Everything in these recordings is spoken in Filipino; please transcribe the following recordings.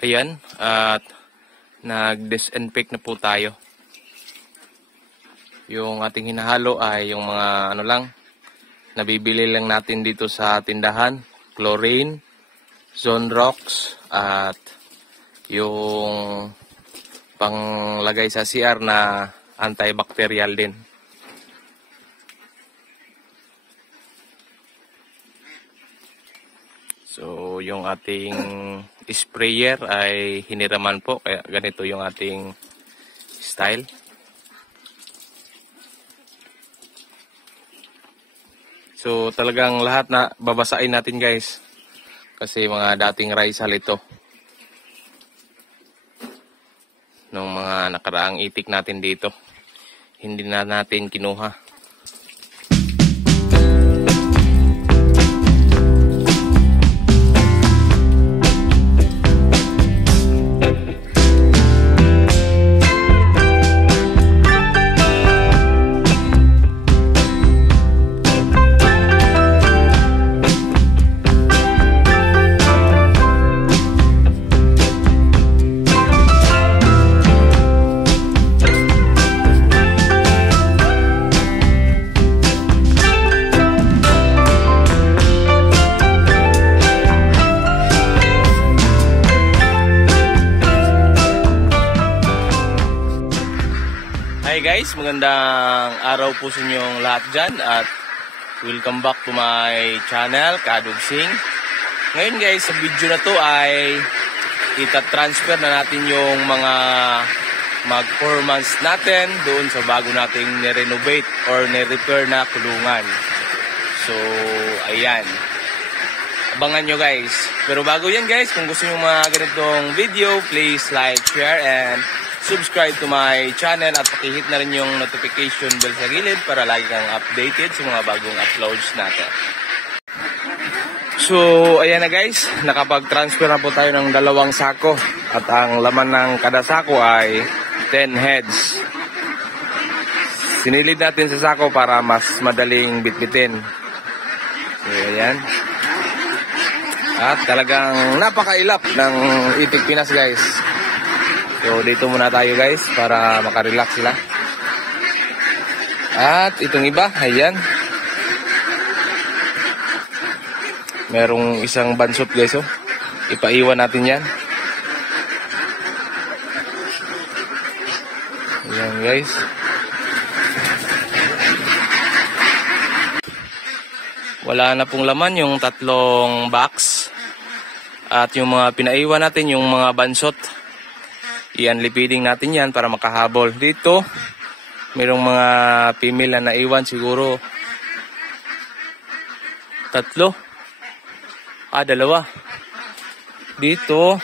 Ayan, at nag-disinfect na po tayo. Yung ating hinahalo ay yung mga ano lang, nabibili lang natin dito sa tindahan. Chlorine, Zonrox, at yung panglagay sa CR na antibacterial din. So, yung ating sprayer ay hiniraman po, kaya ganito yung ating style. So, talagang lahat na babasain natin guys, kasi mga dating raisal ito nung mga nakaraang itik natin dito, hindi na natin kinuha. Hi guys, magandang araw po sa inyong lahat dyan at welcome back to my channel, Kadugsing. Ngayon guys, sa video na to ay ita-transfer na natin yung mga mag-performance natin doon sa bago nating ni-renovate or ni-repair na kulungan. So, ayan. Abangan nyo guys. Pero bago yan guys, kung gusto nyo mga ganitong video, please like, share, and subscribe to my channel at pakihit na rin yung notification bell sa gilid para lagi kang updated sa mga bagong uploads natin. So, ayan na guys, nakapag-transfer na po tayo ng 2 sako at ang laman ng kada sako ay 10 heads. Sinilid natin sa sako para mas madaling bitbitin. So, ayan. At talagang napakailap ng Itik Pinas guys. So, dito muna tayo guys para makarelax sila. At itong iba, ayan. Merong isang bansot guys, oh. Ipaiwan natin yan. Ayan guys. Wala na pong laman yung 3 box. At yung mga pinaiwan natin, yung mga bansot, i-unlipiding natin yan para makahabol. Dito, mayroong mga female na naiwan siguro 3. 2. Dito,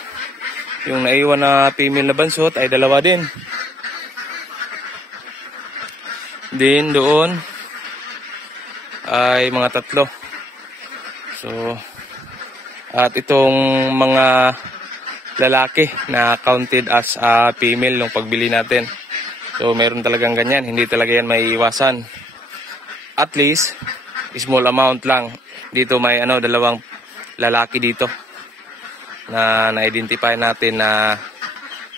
yung naiwan na female na bansot ay 2 din. Din doon ay mga 3. So, at itong mga lalaki na counted as a female yung pagbili natin. So, meron talagang ganyan. Hindi talaga yan may iwasan. At least, small amount lang. Dito may 2 lalaki dito na na-identify natin na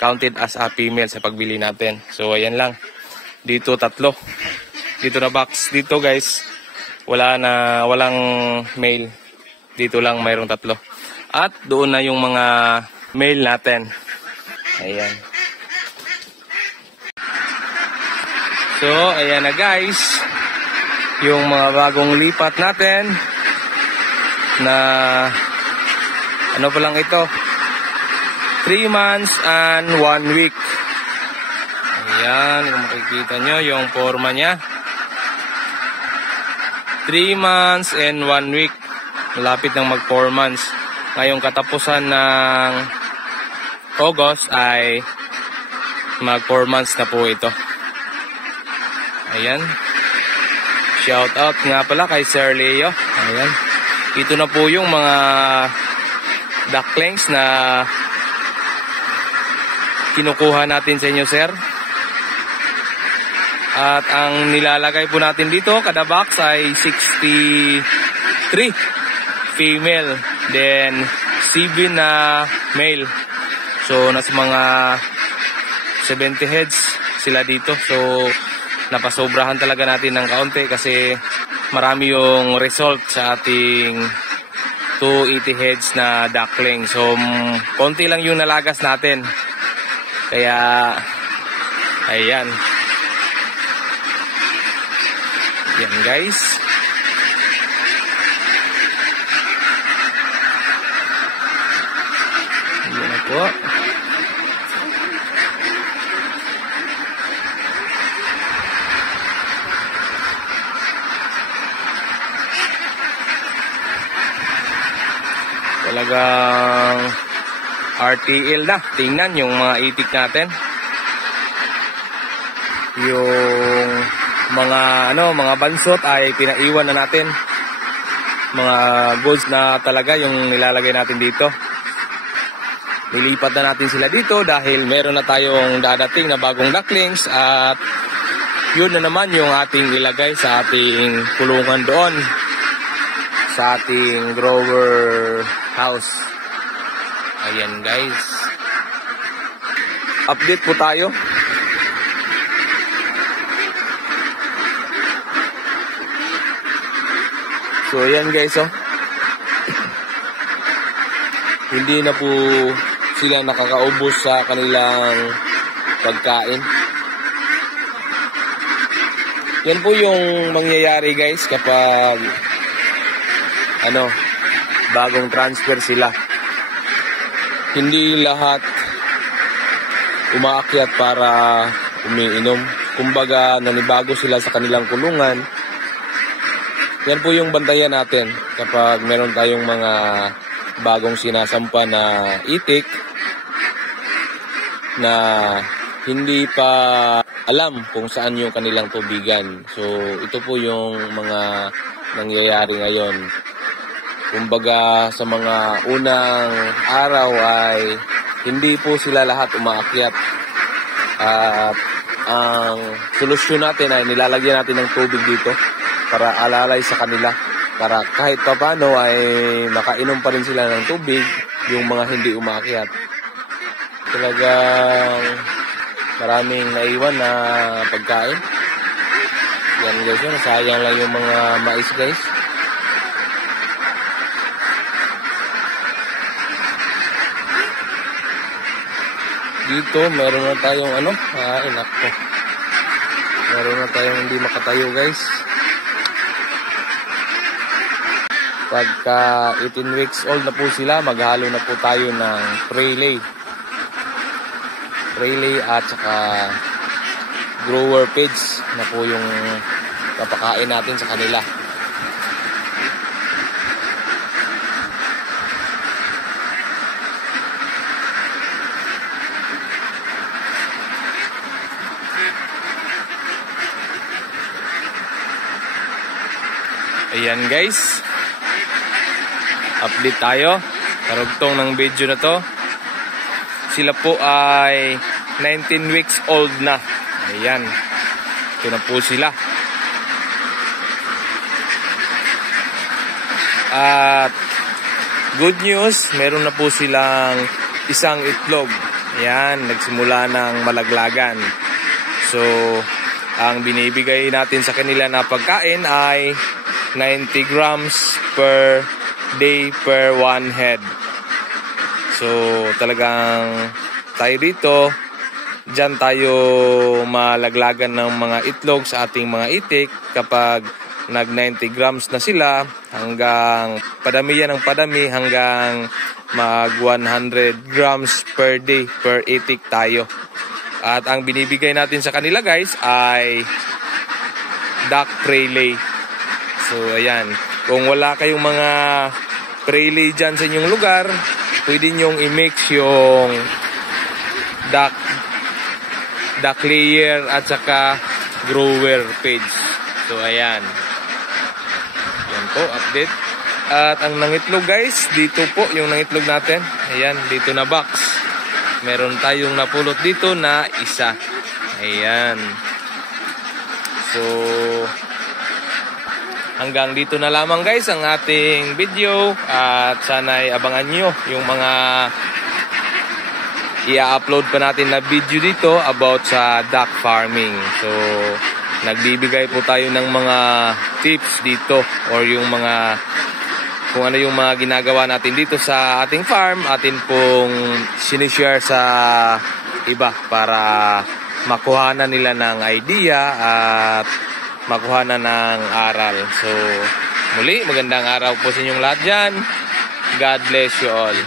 counted as a female sa pagbili natin. So, ayan lang. Dito 3. Dito na box. Dito guys, walang male. Dito lang mayroong 3. At doon na yung mga male natin. Ayan. So, ayan na guys. Yung mga bagong lipat natin na ano pa lang ito, 3 months and 1 week. Ayan, kung makikita nyo yung forma nya. 3 months and 1 week. Malapit ng mag 4 months. Ngayong katapusan ng August ay mag 4 months na po ito. Ayan. Shout out nga pala kay Sir Leo. Ayan. Ito na po yung mga ducklings na kinukuha natin sa inyo, sir. At ang nilalagay po natin dito, kada box ay 63 female. Then 7 na male. So nasa mga 70 heads sila dito. So napasobrahan talaga natin ng kaunti kasi marami yung result sa ating 280 heads na duckling. So konti lang yung nalagas natin. Kaya ayan. Yan guys. Yan na po. Talagang RTL na. Tingnan yung mga itik natin. Yung mga bansot ay pinaiwan na natin. Mga goods na talaga yung nilalagay natin dito. Nilipat na natin sila dito dahil meron na tayong dadating na bagong ducklings at yun na naman yung ating ilagay sa ating kulungan doon sa ating grower house. Ayan guys. Update po tayo. So ayan guys, oh. Hindi na po sila nakakaubos sa kanilang pagkain. Yan po yung mangyayari guys kapag bagong transfer sila. Hindi lahat umaakyat para umiinom. Kumbaga nanibago sila sa kanilang kulungan. Yan po yung bantayan natin kapag meron tayong mga bagong sinasampa na itik na hindi pa alam kung saan yung kanilang tubigan. So ito po yung mga nangyayari ngayon. Kumbaga sa mga unang araw ay hindi po sila lahat umaakyat. At ang solusyon natin ay nilalagyan natin ng tubig dito para alalay sa kanila. Para kahit paano ay makainom pa rin sila ng tubig yung mga hindi umaakyat. Talagang maraming naiwan na pagkain. Yan guys, sayang lang yung mga mais guys. Dito meron na tayong inakto. Meron na tayong hindi makatayo guys. Pagka 18 weeks old na po sila, maghalo na po tayo ng prelay at saka grower feeds na po yung papakain natin sa kanila. Ayan guys, update tayo karugtong ng video na to. Sila po ay 19 weeks old na. Ayan, ito na po sila. At good news, meron na po silang isang itlog. Ayan, nagsimula ng malaglagan. So ang binibigay natin sa kanila na pagkain ay 90 grams per day per one head. So talagang tayo dito, dyan tayo malaglagan ng mga itlog sa ating mga itik kapag nag 90 grams na sila, hanggang padami yan ng padami hanggang mag 100 grams per day per itik tayo. At ang binibigay natin sa kanila guys ay duck prelay. So ayan, kung wala kayong mga prelay dyan sa inyong lugar, pwede nyong i-mix yung duck layer at saka grower feeds. So ayan, yan po, update. At ang nangitlog guys, dito po yung nangitlog natin. Ayan, dito na box. Meron tayong napulot dito na isa. Ayan. So hanggang dito na lamang guys ang ating video, at sana'y abangan nyo yung mga i-upload pa natin na video dito about sa duck farming. So, nagbibigay po tayo ng mga tips dito or yung mga kung ano yung mga ginagawa natin dito sa ating farm, atin pong sinishare sa iba para makuhanan nila ng idea at makuhanan ng aral. So, muli, magandang araw po sa inyong lahat dyan. God bless you all.